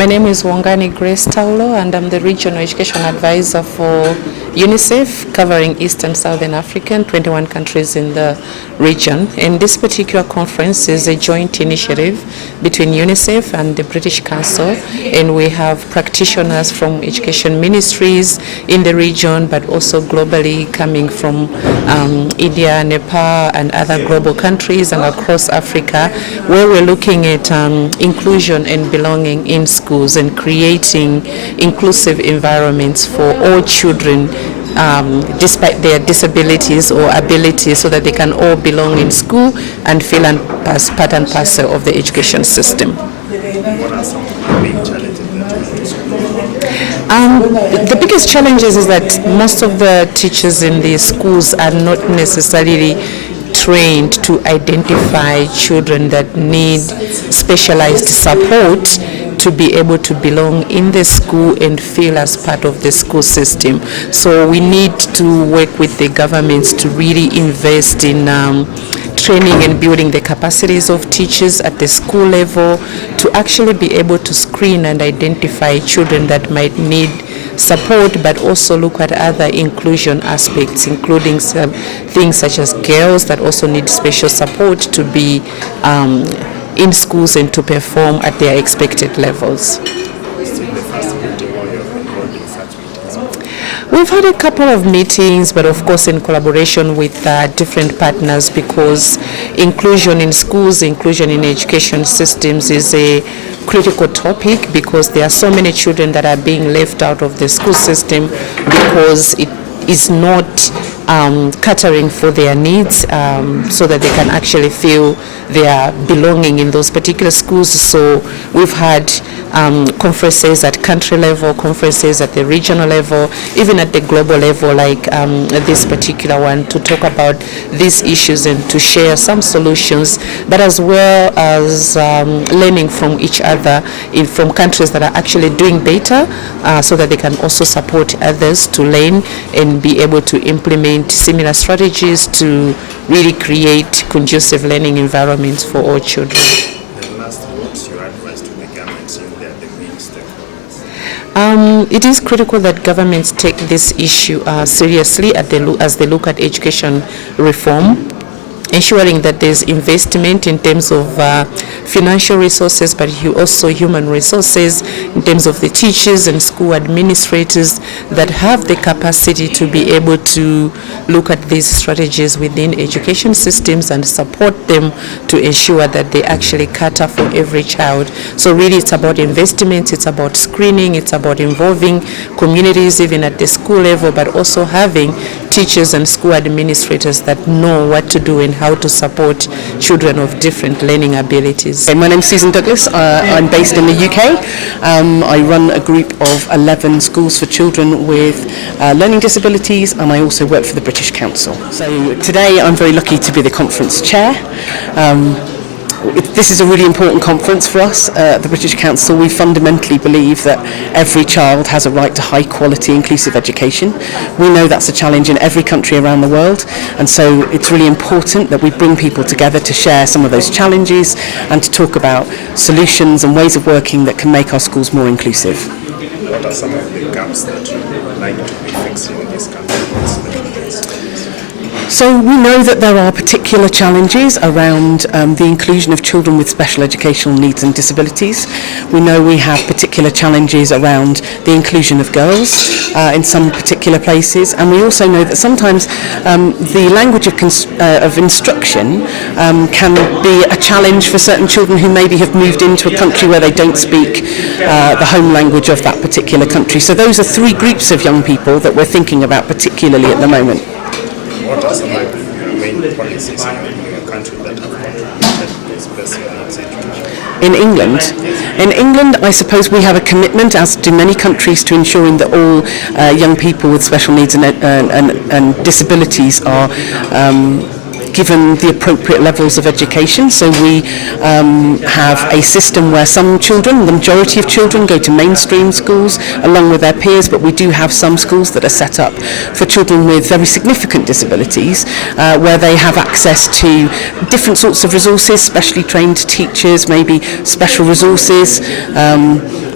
My name is Wangani Grace Taulo, and I'm the Regional Education Advisor for UNICEF, covering East and Southern Africa and 21 countries in the region. And this particular conference is a joint initiative between UNICEF and the British Council, and we have practitioners from education ministries in the region, but also globally, coming from India, Nepal, and other global countries and across Africa, where we're looking at inclusion and belonging in schools and creating inclusive environments for all children, despite their disabilities or abilities, so that they can all belong in school and feel part and parcel of the education system. What are some of the big challenges that you face? The biggest challenges is that most of the teachers in the schools are not necessarily trained to identify children that need specialized support to be able to belong in the school and feel as part of the school system. So we need to work with the governments to really invest in training and building the capacities of teachers at the school level to actually be able to screen and identify children that might need support, but also look at other inclusion aspects, including some things such as girls that also need special support to be in schools and to perform at their expected levels. We've had a couple of meetings, but of course in collaboration with different partners, because inclusion in schools, inclusion in education systems is a critical topic, because there are so many children that are being left out of the school system because it is not catering for their needs, so that they can actually feel their belonging in those particular schools. So we've had conferences at country level, conferences at the regional level, even at the global level, like this particular one, to talk about these issues and to share some solutions, but as well as learning from each other from countries that are actually doing better, so that they can also support others to learn and be able to implement similar strategies to really create conducive learning environments for all children. And last, what's your advice to the governments in their main stakeholders? It is critical that governments take this issue seriously as they look at education reform, ensuring that there's investment in terms of financial resources, but also human resources in terms of the teachers and school administrators that have the capacity to be able to look at these strategies within education systems and support them to ensure that they actually cater for every child. So really it's about investment, it's about screening, it's about involving communities even at the school level, but also having teachers and school administrators that know what to do and how to support children of different learning abilities. My name's Susan Douglas. I'm based in the UK. I run a group of 11 schools for children with learning disabilities, and I also work for the British Council. So today I'm very lucky to be the conference chair. This is a really important conference for us at the British Council. We fundamentally believe that every child has a right to high quality inclusive education. We know that's a challenge in every country around the world, and so it's really important that we bring people together to share some of those challenges and to talk about solutions and ways of working that can make our schools more inclusive. What are some of the gaps that you would like to be fixing in this country? So we know that there are particular challenges around the inclusion of children with special educational needs and disabilities. We know we have particular challenges around the inclusion of girls in some particular places, and we also know that sometimes the language of instruction can be a challenge for certain children who maybe have moved into a country where they don't speak the home language of that particular country. So those are three groups of young people that we're thinking about particularly at the moment. What are some of the main policies in your country that have contributed to special needs education? In England, I suppose we have a commitment, as do many countries, to ensuring that all young people with special needs and disabilities are given the appropriate levels of education. So we have a system where some children, the majority of children, go to mainstream schools along with their peers, but we do have some schools that are set up for children with very significant disabilities, where they have access to different sorts of resources, specially trained teachers, maybe special resources,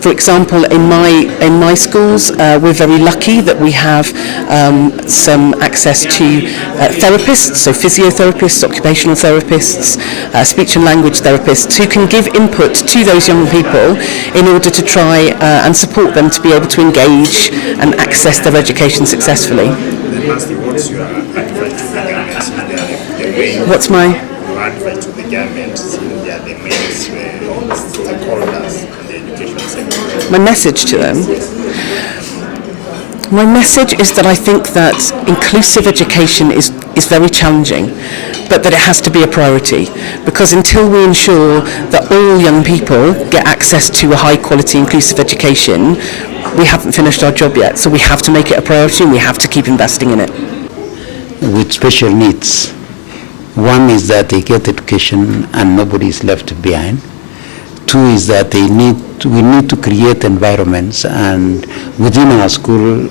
For example, in my schools, we're very lucky that we have some access to therapists, so physiotherapists, occupational therapists, speech and language therapists, who can give input to those young people in order to try and support them to be able to engage and access their education successfully. Then lastly, what's your advice to the government since they are the main? What's my Your advice to the government since they are the main stakeholders in the education sector? my message to them? My message is that I think that inclusive education is very challenging, but that it has to be a priority, because until we ensure that all young people get access to a high quality inclusive education, we haven't finished our job yet. So we have to make it a priority and we have to keep investing in it. With special needs, one is that they get education and nobody is left behind. Two is that we need to create environments and within our school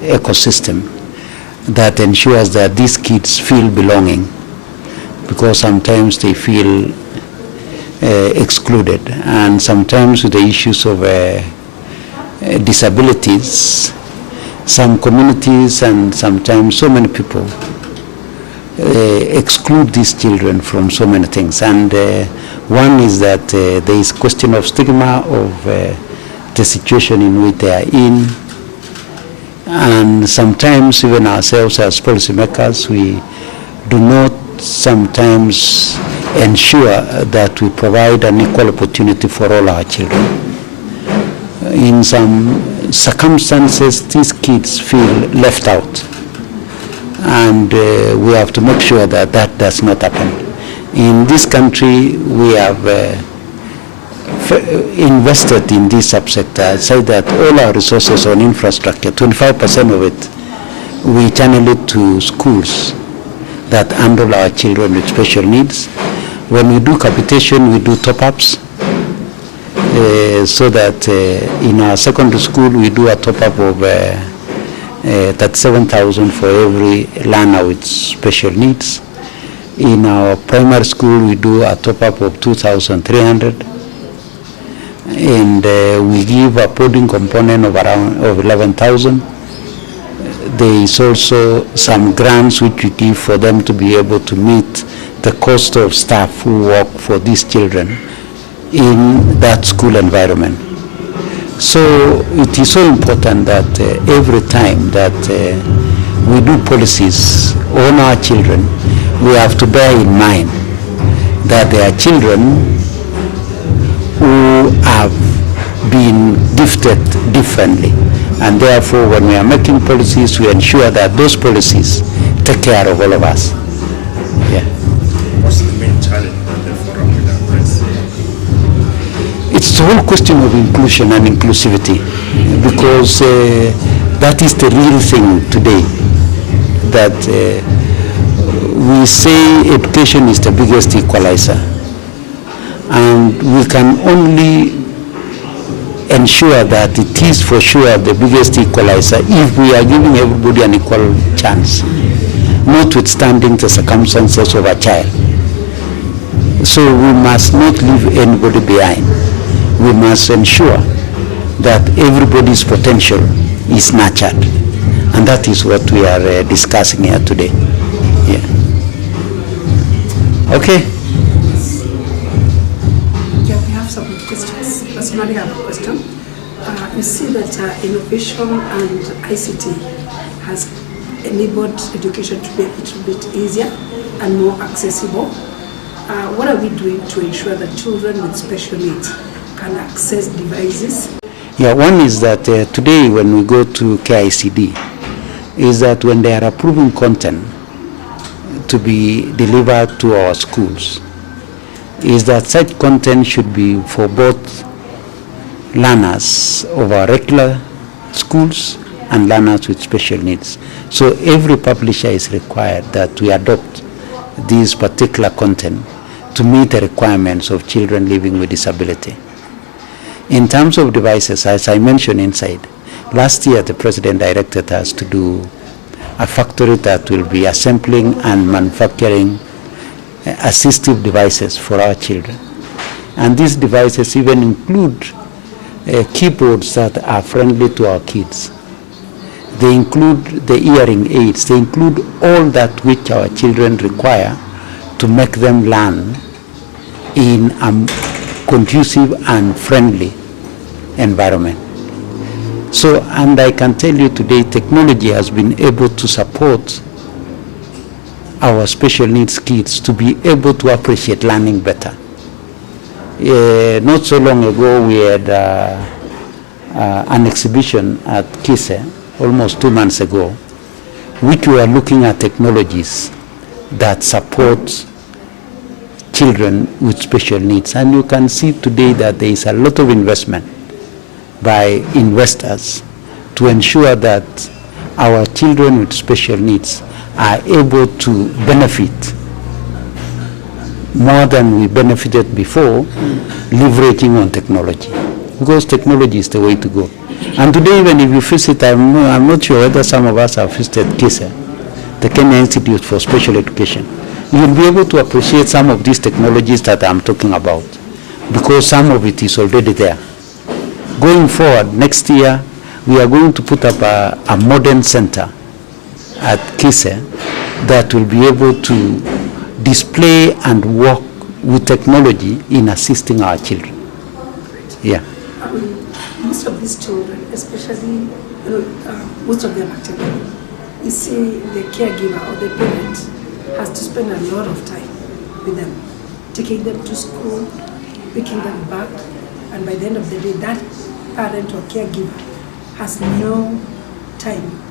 ecosystem that ensures that these kids feel belonging, because sometimes they feel excluded, and sometimes with the issues of disabilities, some communities and sometimes so many people exclude these children from so many things. And one is that there is question of stigma of the situation in which they are in, and sometimes even ourselves as policymakers, we do not sometimes ensure that we provide an equal opportunity for all our children. In some circumstances, these kids feel left out, and we have to make sure that that does not happen. In this country, we have invested in this subsector, say that all our resources on infrastructure, 25% of it, we channel it to schools that handle our children with special needs. When we do capitation, we do top-ups, so that in our secondary school, we do a top-up of 37,000 for every learner with special needs. In our primary school, we do a top-up of 2,300. And we give a boarding component of around 11,000. There is also some grants which we give for them to be able to meet the cost of staff who work for these children in that school environment. So it is so important that every time that we do policies on our children, we have to bear in mind that there are children who have been gifted differently, and therefore when we are making policies, we ensure that those policies take care of all of us. Yeah. What's the main challenge that the forum will address? It's the whole question of inclusion and inclusivity, because that is the real thing today, that we say education is the biggest equalizer, and we can only ensure that it is for sure the biggest equalizer if we are giving everybody an equal chance, notwithstanding the circumstances of a child. So we must not leave anybody behind. We must ensure that everybody's potential is nurtured, and that is what we are discussing here today. Yeah. Okay. We have some questions. Personally, I have a question. You see that innovation and ICT has enabled education to be a little bit easier and more accessible. What are we doing to ensure that children with special needs can access devices? Yeah, one is that today when we go to KICD, is that when they are approving content to be delivered to our schools, is that such content should be for both learners of our regular schools and learners with special needs. So every publisher is required that we adopt this particular content to meet the requirements of children living with disability. In terms of devices, as I mentioned inside, last year the President directed us to do a factory that will be assembling and manufacturing assistive devices for our children. And these devices even include keyboards that are friendly to our kids. They include the hearing aids. They include all that which our children require to make them learn in a conducive and friendly environment. So, and I can tell you today, technology has been able to support our special needs kids to be able to appreciate learning better. Not so long ago, we had an exhibition at Kise, almost 2 months ago, which we are looking at technologies that support children with special needs. And you can see today that there is a lot of investment by investors to ensure that our children with special needs are able to benefit more than we benefited before, leveraging on technology, because technology is the way to go. And today, even if you visit, I'm not sure whether some of us have visited KISA, the Kenyan Institute for Special Education. You will be able to appreciate some of these technologies that I'm talking about, because some of it is already there. Going forward, next year, we are going to put up a modern center at KISA that will be able to display and work with technology in assisting our children. Yeah. Most of these children, especially, most of them actually, you see the caregiver or the parent has to spend a lot of time with them, taking them to school, picking them back, and by the end of the day, that parent or caregiver has no time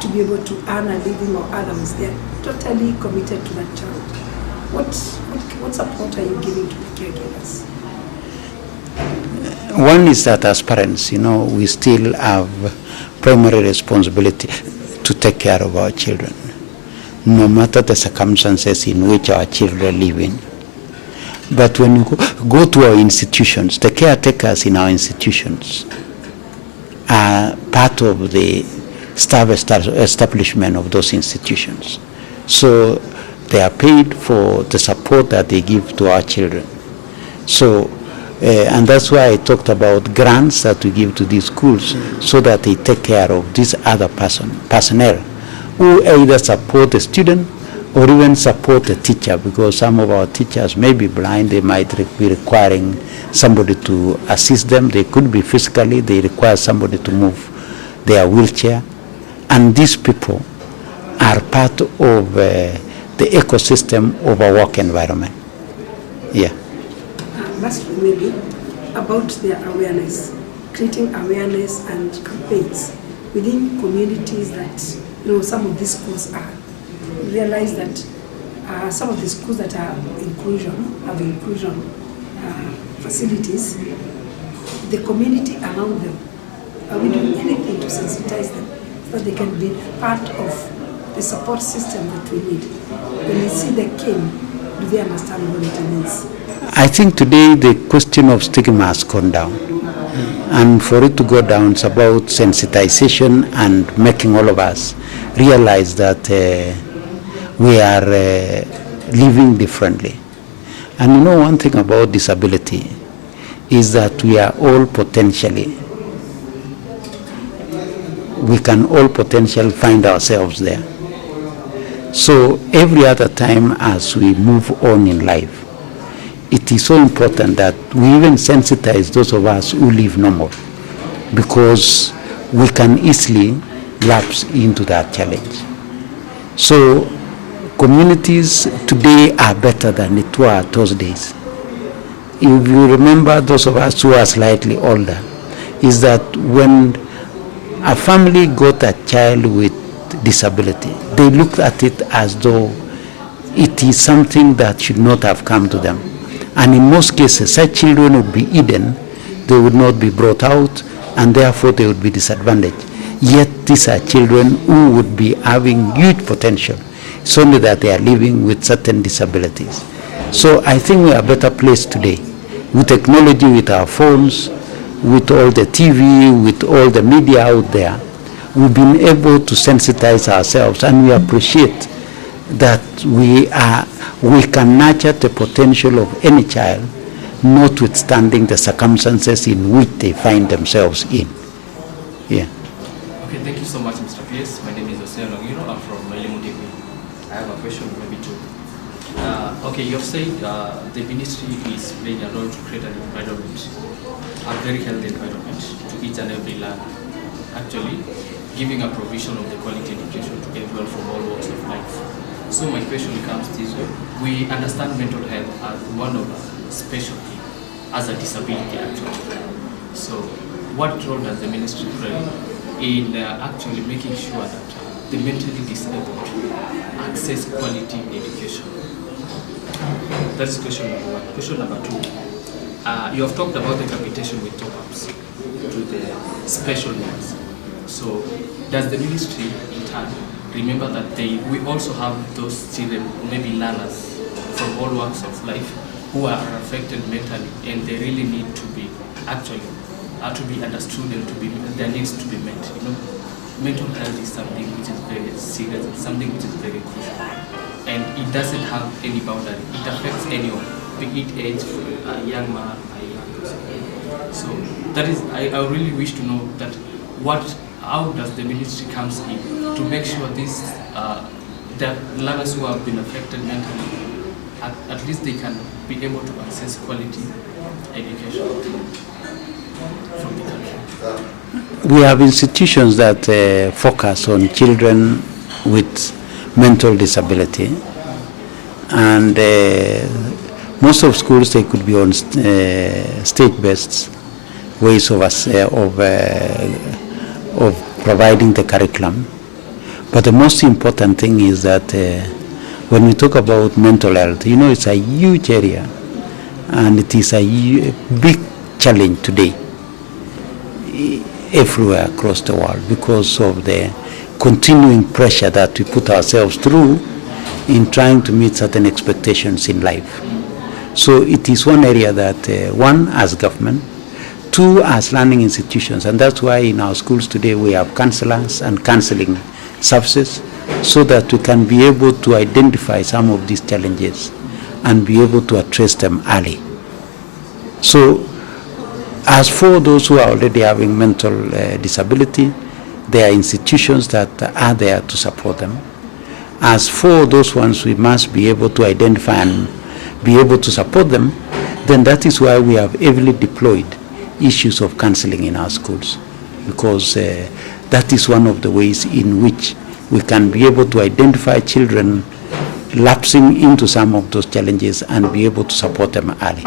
to be able to earn a living or otherwise. They're totally committed to that child. What support are you giving to the caregivers? One is that as parents, we still have primary responsibility to take care of our children, no matter the circumstances in which our children live in. But when you go to our institutions, the caretakers in our institutions are part of the staff establishment of those institutions. So they are paid for the support that they give to our children. So, and that's why I talked about grants that we give to these schools, so that they take care of these other personnel who either support the student or even support the teacher, because some of our teachers may be blind. They might be requiring somebody to assist them. They could be physically, they require somebody to move their wheelchair. And these people are part of the ecosystem of our work environment. Yeah. Lastly, maybe about their awareness, creating awareness and campaigns within communities that some of these schools are. Realize that some of the schools that are have inclusion facilities, the community around them, are we doing anything to sensitize them so that they can be part of the support system that we need? When they see the cane, do they understand what it means? I think today the question of stigma has gone down. And for it to go down, it's about sensitization and making all of us realize that we are living differently. And one thing about disability is that we can all potentially find ourselves there. So every other time as we move on in life, it is so important that we even sensitize those of us who live normal, because we can easily lapse into that challenge. So communities today are better than it were those days. If you remember, those of us who are slightly older, is that when a family got a child with disability, they looked at it as though it is something that should not have come to them. And in most cases, such children would be hidden, they would not be brought out, and therefore they would be disadvantaged. Yet these are children who would be having huge potential. It's only that they are living with certain disabilities. So I think we are better placed today with technology, with our phones, with all the TV, with all the media out there. We've been able to sensitize ourselves, and we appreciate that we can nurture the potential of any child notwithstanding the circumstances in which they find themselves in. Yeah. Okay, thank you so much, Mr. P.S. My name is Osea Longiro. I'm from Mailimu Degree. I have a question, maybe two. Okay, you have said the ministry is playing a role to create an environment, a very healthy environment to each and every learner. Actually, giving a provision of the quality education to everyone from all walks of life. So my question comes this way. We understand mental health as one of a specialty, as a disability actually. So what role does the ministry play in actually making sure that the mentally disabled access quality education? That's question number one. Question number two. You have talked about the capitation with top-ups to the special needs. So does the ministry in turn remember that we also have those children, maybe learners from all walks of life who are affected mentally and they really need to be actually to be understood and to be their needs to be met. You know, mental health is something which is very serious, it's something which is very crucial. And it doesn't have any boundary. It affects anyone, be it age, a young man, a young person. So that is, I really wish to know that how does the ministry comes in to make sure this, the learners who have been affected mentally, at least they can be able to access quality education from the country. We have institutions that focus on children with mental disability, and most of schools, they could be on state-based ways of providing the curriculum. But the most important thing is that when we talk about mental health, you know, it's a huge area, and it is a big challenge today everywhere across the world because of the continuing pressure that we put ourselves through in trying to meet certain expectations in life. So it is one area that one, as government, two, as learning institutions, and that's why in our schools today we have counselors and counseling services so that we can be able to identify some of these challenges and be able to address them early. So as for those who are already having mental disability, there are institutions that are there to support them. As for those ones, we must be able to identify and be able to support them. Then that is why we have heavily deployed issues of counseling in our schools, because that is one of the ways in which we can be able to identify children lapsing into some of those challenges and be able to support them early.